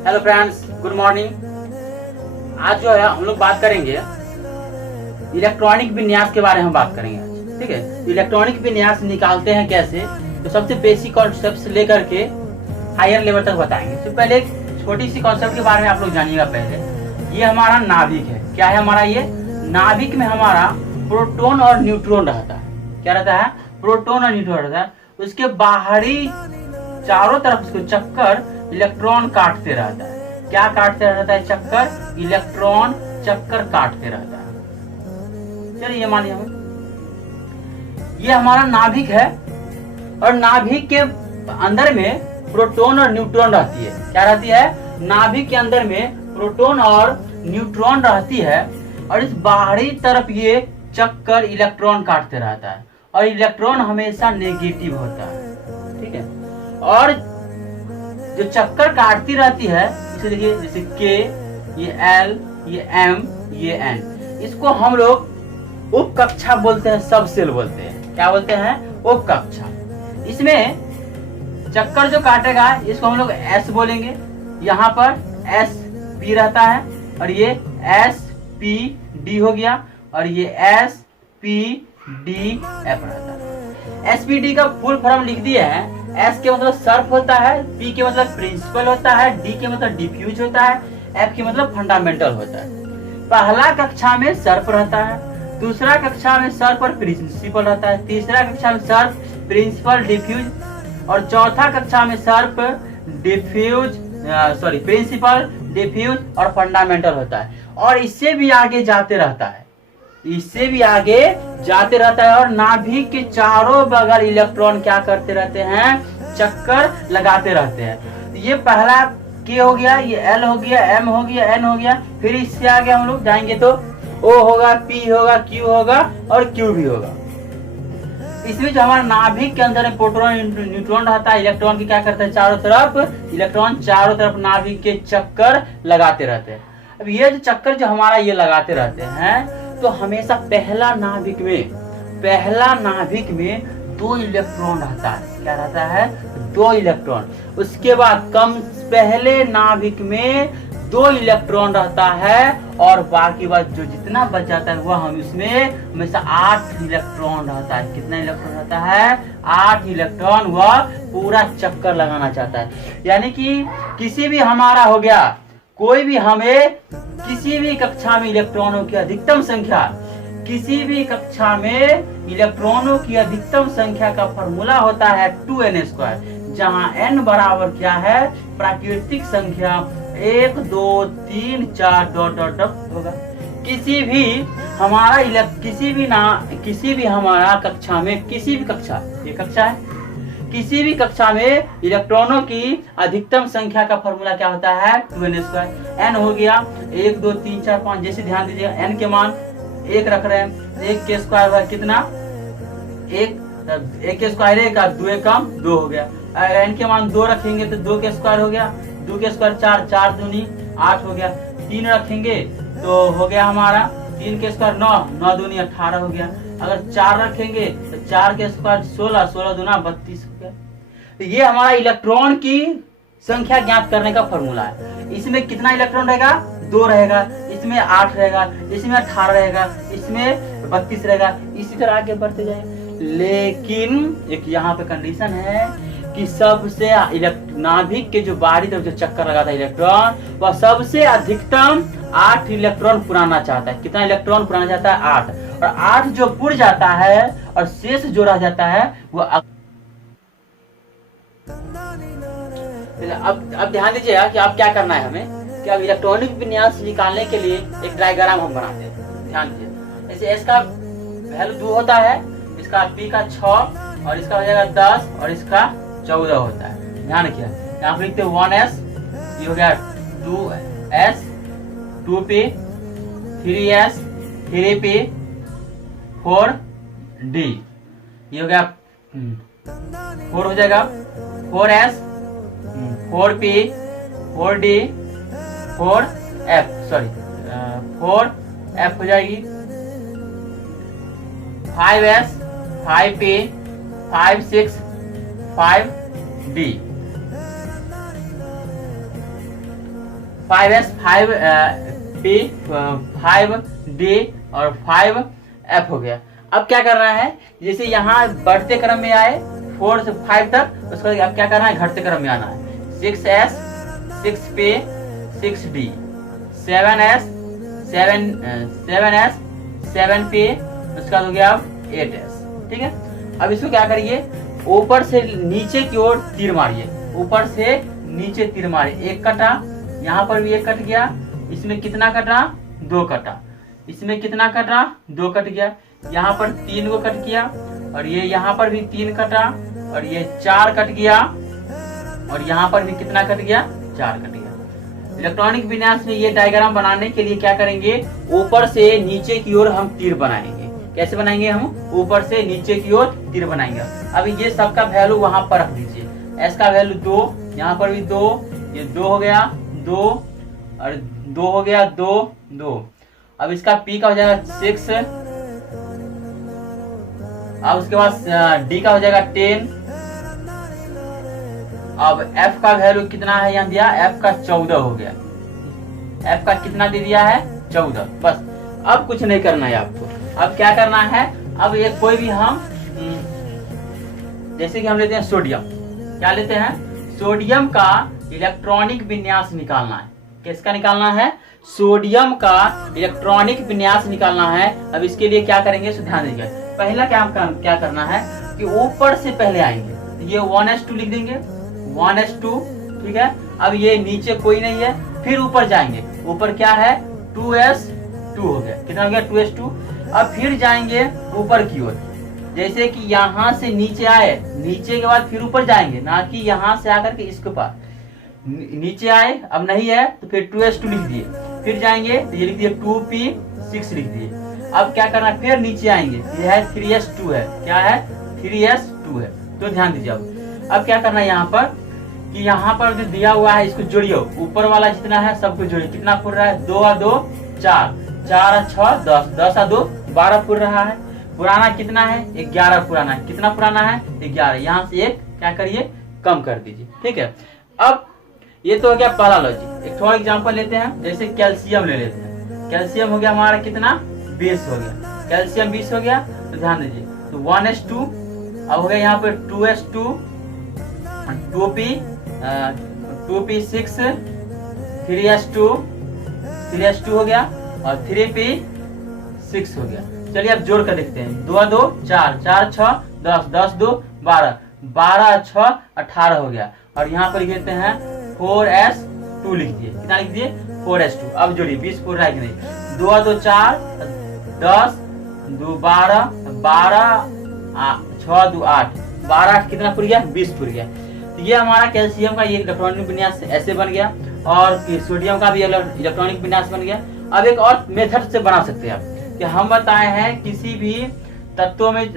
Hello friends, good morning. आज जो है हम लोग बात करेंगे इलेक्ट्रॉनिक विन्यास के बारे में बात करेंगे। ठीक है, इलेक्ट्रॉनिक विन्यास निकालते हैं कैसे, तो सबसे बेसिक कॉन्सेप्ट से लेकर के हायर लेवल तक बताएंगे। तो पहले एक छोटी सी कॉन्सेप्ट के बारे में आप लोग जानिएगा। पहले ये हमारा नाभिक है। क्या है हमारा ये नाभिक? में हमारा प्रोटॉन और न्यूट्रॉन रहता है। क्या रहता है? प्रोटॉन और न्यूट्रॉन रहता है। उसके बाहरी चारों तरफ उसको चक्कर इलेक्ट्रॉन काटते रहता है। क्या काटते रहता है? चक्कर, इलेक्ट्रॉन चक्कर काटते रहता है। चलिए ये मानिए हम, ये हमारा नाभिक है और नाभिक के अंदर में प्रोटॉन और न्यूट्रॉन रहती है। क्या रहती है? नाभिक के अंदर में प्रोटॉन और न्यूट्रॉन रहती है और इस बाहरी तरफ ये चक्कर इलेक्ट्रॉन काटते रहता है और इलेक्ट्रॉन हमेशा नेगेटिव होता है। ठीक है, और जो चक्कर काटती रहती है, इसे देखिए, जैसे के, ये एल, ये एम, ये एन, इसको हम लोग उप कक्षा बोलते हैं, सब सेल बोलते हैं। क्या बोलते हैं? उप कक्षा। इसमें चक्कर जो काटेगा इसको हम लोग एस बोलेंगे। यहाँ पर एस पी रहता है और ये एस पी डी हो गया और ये एस पी डी एफ रहता है। एस पी डी का फुल फॉर्म लिख दिए हैं। एस के मतलब सर्फ होता है, पी के मतलब प्रिंसिपल होता है, डी के मतलब डिफ्यूज होता है, एफ के मतलब फंडामेंटल होता है। पहला कक्षा में सर्फ रहता है, दूसरा कक्षा में सर्फ और प्रिंसिपल रहता है, तीसरा कक्षा में सर्फ, प्रिंसिपल, डिफ्यूज और चौथा कक्षा में सर्फ, डिफ्यूज प्रिंसिपल, डिफ्यूज और फंडामेंटल होता है। और इससे भी आगे जाते रहता है, इससे भी आगे जाते रहता है और नाभिक के चारों बगल इलेक्ट्रॉन क्या करते रहते हैं? चक्कर लगाते रहते हैं। ये पहला के हो गया, ये एल हो गया, एम हो गया, एन हो गया। फिर इससे आगे हम लोग जाएंगे तो ओ होगा, पी होगा, क्यू होगा और क्यू भी होगा। इसमें जो हमारा नाभिक के अंदर प्रोटॉन न्यूट्रॉन रहता है, इलेक्ट्रॉन की क्या करते हैं? चारों तरफ इलेक्ट्रॉन चारों तरफ नाभिक के चक्कर लगाते रहते हैं। अब ये जो चक्कर जो हमारा ये लगाते रहते हैं, तो हमेशा पहला नाभिक में 2 इलेक्ट्रॉन रहता है। क्या रहता है? 2 इलेक्ट्रॉन। उसके बाद पहले नाभिक में 2 इलेक्ट्रॉन रहता है और बाकी बात जो जितना बच जाता है वह हम इसमें हमेशा 8 इलेक्ट्रॉन रहता है। कितना इलेक्ट्रॉन रहता है? 8 इलेक्ट्रॉन। वह पूरा चक्कर लगाना चाहता है। यानी कि किसी भी हमारा हो गया, कोई भी हमें किसी भी कक्षा में इलेक्ट्रॉनों की अधिकतम संख्या, किसी भी कक्षा में इलेक्ट्रॉनों की अधिकतम संख्या का फॉर्मूला होता है 2n², जहां n बराबर क्या है? प्राकृतिक संख्या 1 2 3 4 डॉट डॉट डॉट होगा। किसी भी हमारा कक्षा में, किसी भी कक्षा, ये कक्षा है, किसी भी कक्षा में इलेक्ट्रॉनों की अधिकतम संख्या का फॉर्मूला क्या होता है? 2n²। n हो गया 1 2 3 4 5। जैसे ध्यान दीजिए, n के मान 1 रख रहे हैं, 1 के स्क्वायर है कितना? 1 के स्क्वायर 1 का 2 कम 2 हो गया। अगर n के मान 2 रखेंगे तो 2 के स्क्वायर हो गया, 2 के स्क्वायर 4, 4 दूनी 8 हो गया। 3 रखेंगे तो हो गया हमारा 3 के स्क्वायर 9, 9 दूनी 18 हो गया। अगर 4 रखेंगे तो 4 के स्क्वायर 16, 16 दूना 32 हो गया। तो ये हमारा इलेक्ट्रॉन की संख्या ज्ञात करने का फॉर्मूला है। इसमें कितना इलेक्ट्रॉन रहेगा? 2 रहेगा, इसमें 8 रहेगा, इसमें 18 रहेगा, इसमें 32 रहेगा। इसी तरह आगे बढ़ते जाएंगे। लेकिन एक यहाँ पे कंडीशन है कि सबसे नाभिक के जो बाहरी तरफ जो चक्कर लगाता है इलेक्ट्रॉन, वह सबसे अधिकतम 8 इलेक्ट्रॉन पुराना चाहता है। कितना इलेक्ट्रॉन पुराना चाहता है? 8। और 8 जो पुर जाता है और शेष जो रह जाता है वो अब ध्यान दीजिएगा कि आप क्या करना है हमें, कि अब इलेक्ट्रॉनिक विन्यास निकालने के लिए एक डायग्राम हम बनाते हैं। ध्यान दीजिए, जैसे इसका वैल्यू 2 होता है, इसका पी का 6 और इसका हो जाएगा 10 और इसका 14 होता है। ध्यान रखिए, यहाँ पर लिखते हैं 1s, ये हो गया 2s, 2p, 3s, 3p, 4d, ये हो गया 4 हो जाएगा, 4s, 4p, 4d, 4f, 4f हो जाएगी, 5s, 5p, 5 6, 5d। 5s 5p 5d और 5f हो गया। अब क्या करना है, जैसे यहाँ बढ़ते क्रम में आए 4 से 5 तक, उसको अब क्या करना है, घटते क्रम में आना है। 6s 6p 6d 7s 7p, उसका हो गया अब 8s। ठीक है, अब इसको क्या करिए, ऊपर से नीचे की ओर तीर मारिए, ऊपर से नीचे तीर मारिए। एक कटा, यहाँ पर भी एक कट गया, इसमें कितना कटा, 2 कटा, इसमें कितना कटा, 2 कट गया, यहाँ पर 3 को कट किया, और ये यहाँ पर भी 3 कटा, और ये 4 कट गया, और यहाँ पर भी कितना कट गया, 4 कट गया। इलेक्ट्रॉनिक विन्यास में ये डायग्राम बनाने के लिए क्या करेंगे, ऊपर से नीचे की ओर हम तीर बनाएंगे। कैसे बनाएंगे, हम ऊपर से नीचे की ओर तीर बनाएंगे। अभी ये सबका वैल्यू वहां पर रख दीजिए। एस का वैल्यू 2, यहाँ पर भी 2, ये 2 हो गया 2, और 2 हो गया 2 2। अब इसका पी का हो जाएगा 6, अब उसके बाद डी का हो जाएगा 10। अब एफ का वैल्यू कितना है, यहाँ दिया एफ का 14 हो गया। एफ का कितना दे दिया है, 14। बस अब कुछ नहीं करना है आपको। अब क्या करना है, अब ये कोई भी हम जैसे कि हम लेते हैं सोडियम, क्या लेते हैं, सोडियम का इलेक्ट्रॉनिक विन्यास निकालना है। किसका निकालना है, सोडियम का इलेक्ट्रॉनिक विन्यास निकालना है। अब इसके लिए क्या करेंगे, ध्यान दीजिए। पहला क्या करना है कि ऊपर से पहले आएंगे, ये 1s2 लिख देंगे, 1s2। ठीक है, अब ये नीचे कोई नहीं है, फिर ऊपर जाएंगे, ऊपर क्या है, 2s2 हो गया, कितना हो गया, 2s2। अब फिर जाएंगे ऊपर की ओर, जैसे कि यहाँ से नीचे आए, नीचे के बाद फिर ऊपर जाएंगे, ना कि यहाँ से आकर के इसके पास नीचे आए, अब नहीं है तो फिर 2s2 लिख दिए, फिर जाएंगे तो ये लिख दिए 2p6 लिख दिए। अब क्या करना, फिर नीचे आएंगे, ये है 3s2 है, क्या है, 3s2 है। तो ध्यान दीजिए। अब क्या करना है यहाँ पर कि यहाँ पर जो दिया हुआ है इसको जोड़िए, ऊपर वाला जितना है सबको जोड़िए। कितना पुर रहा है, 2 और 2 4, 4 और 6 10, 10 और 2 12 पुर रहा है। पुराना कितना है, 11 पुराना है। कितना पुराना है, 11। यहाँ से एक क्या करिए, कम कर दीजिए। ठीक है, अब ये तो हो गया पहला लॉजिक। एक थोड़ा एग्जांपल लेते हैं, जैसे कैल्शियम ले लेते हैं। कैल्शियम हो गया हमारा कितना, 20 हो गया। कैल्शियम 20 हो गया, तो ध्यान दीजिए, तो 1s2, अब हो गया यहाँ पर 2s2, 2p6, 3s2 हो गया, और 3p6 हो गया। चलिए अब जोड़ कर देखते हैं। 2 2 4, 4 6 10, 10 2 12, 12 6 18 हो गया। और यहाँ पर कहते हैं 4s2 लिख दिए। कितना लिख दिए, 4s2। अब जोड़िए, 20 पूरा है कि नहीं। 2 2 4 10, 2 12, 12 6 2 8, 12 कितना पुर गया, 20 पुर गया। तो ये हमारा कैल्शियम का ये इलेक्ट्रॉनिक विन्यास ऐसे बन गया, और सोडियम का भी इलेक्ट्रॉनिक विन्यास बन गया। अब एक और मेथड से बना सकते हैं आप, कि हम बताए हैं किसी भी तत्वों में,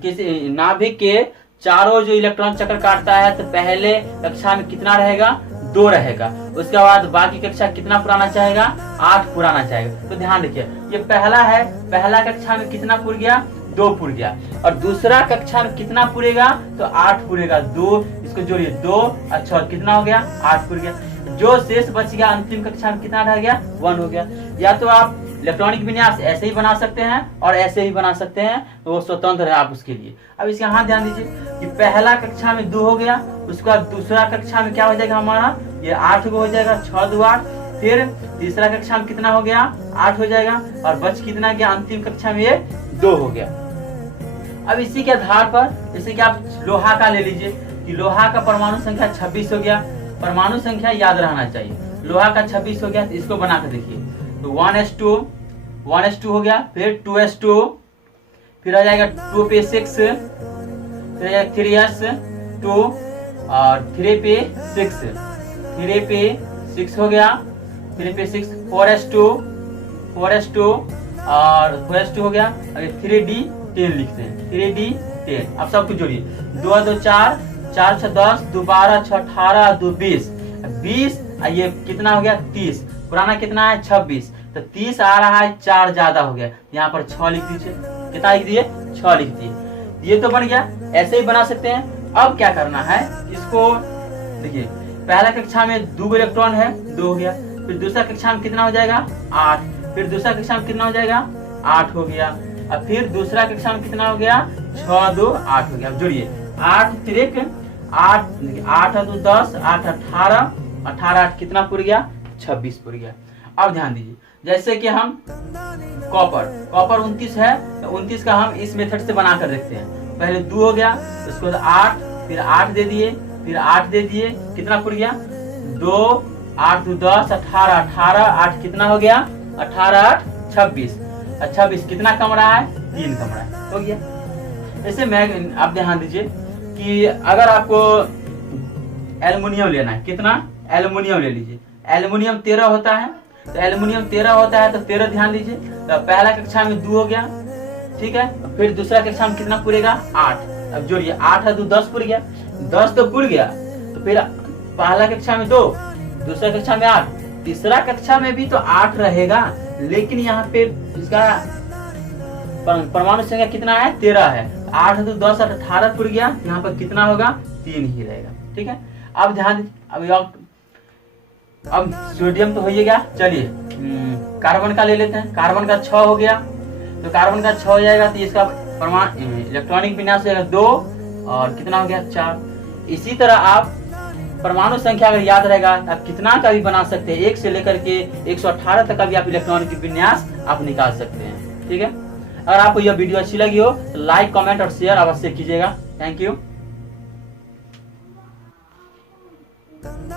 किसी नाभिक के चारों जो इलेक्ट्रॉन चक्र काटता है, तो पहले कक्षा में कितना रहेगा, 2 रहेगा। उसके बाद बाकी कक्षा कितना पुराना चाहेगा, 8 पुराना चाहेगा। तो ध्यान रखिए, ये पहला है, पहला कक्षा में कितना पुर गया, 2 पुर गया। और दूसरा कक्षा में कितना पुरेगा, तो 8 पुरेगा। 2, इसको जोड़िए, 2 अच्छा कितना हो गया, 8 पुर गया। जो शेष बच गया अंतिम कक्षा में कितना रह गया, 1 हो गया। या तो आप इलेक्ट्रॉनिक विन्यास ऐसे ही बना सकते हैं और ऐसे ही बना सकते हैं, तो वो स्वतंत्र है आप उसके लिए। अब इसके यहाँ ध्यान दीजिए कि पहला कक्षा में 2 हो गया, उसके बाद दूसरा कक्षा में क्या हो जाएगा हमारा, ये 8 हो जाएगा, 6 2 8। फिर तीसरा कक्षा में कितना हो गया, 8 हो जाएगा, और बच कितना गया अंतिम कक्षा में, ये 2 हो गया। अब इसी के आधार पर जैसे कि आप लोहा का ले लीजिए, कि लोहा का परमाणु संख्या 26 हो गया। परमाणु संख्या याद रहना चाहिए, लोहा का 26 हो गया। तो इसको बना कर देखिए, तो 1s2 हो गया, फिर 2s2, फिर आ जाएगा 2p6, फिर आ जाएगा 3s2 और 3p6 हो गया, 3p6, 4s2 और 4s2 हो गया। अभी 3d10 लिखते हैं, 3d10। अब सब कुछ जोड़िए, 2 2 4, 4 6 10, 2 12 6 18, 2 20, 20 ये कितना हो गया, 30। पुराना कितना है, 26। तो 30 आ रहा है, 4 ज्यादा हो गया, यहाँ पर 6 लिख दीजिए। कितना लिख दिए, 6 लिख दिए। ये तो बन गया, ऐसे ही बना सकते हैं। अब क्या करना है, इसको देखिए, पहला कक्षा में 2 इलेक्ट्रॉन है, 2 हो गया। फिर दूसरा कक्षा में कितना हो जाएगा 8, फिर दूसरा कक्षा में कितना हो जाएगा 8 हो गया। अब फिर दूसरा कक्षा में कितना हो गया 6 2 8 हो गया। अब जोड़िए 8 3 8 8 2 10 8 18 18 8 कितना पुर गया 26 पुर गया। अब ध्यान दीजिए जैसे कि हम कॉपर 29 है तो 29 का हम इस मेथड से बना कर देखते हैं। पहले 2 हो गया, उसके बाद 8, फिर 8 दे दिए, फिर 8 दे दिए, कितना पुर गया 2 8 2 10 18 18 8 कितना हो गया 18 8 26। 26 कितना कम रहा है 3 कम रहा है, हो गया। जैसे मैं आप ध्यान दीजिए कि अगर आपको एल्युमिनियम लेना है, कितना एल्युमिनियम ले लीजिए। एल्युमिनियम 13 होता है, तो एल्युमिनियम 13 होता है तो 13 ध्यान दीजिए। तो पहला कक्षा में 2 हो गया, ठीक है। फिर दूसरा कक्षा में कितना पुरेगा 8। अब जोड़िए 8 है 2 10 पुर गया, 10 तो पुर गया। तो फिर पहला कक्षा में 2, दूसरा कक्षा में 8, तीसरा कक्षा में भी तो 8 रहेगा, लेकिन यहाँ पे इसका परमाणु संख्या कितना है 13 है। 8 2 10 18 पुर गया, यहाँ पर कितना होगा 3 ही रहेगा, ठीक है। अब ध्यान अब सोडियम तो हो ही गया। चलिए कार्बन का ले लेते हैं। कार्बन का 6 हो गया, तो कार्बन का 6 हो जाएगा तो इसका परमाणु इलेक्ट्रॉनिक विन्यास हो जाएगा 2 और कितना हो गया 4। इसी तरह आप परमाणु संख्या अगर याद रहेगा तो आप कितना का भी बना सकते हैं, 1 से लेकर के 118 तक का भी आप इलेक्ट्रॉनिक विन्यास आप निकाल सकते हैं, ठीक है। अगर आपको यह वीडियो अच्छी लगी हो तो लाइक कमेंट और शेयर अवश्य कीजिएगा। Thank you.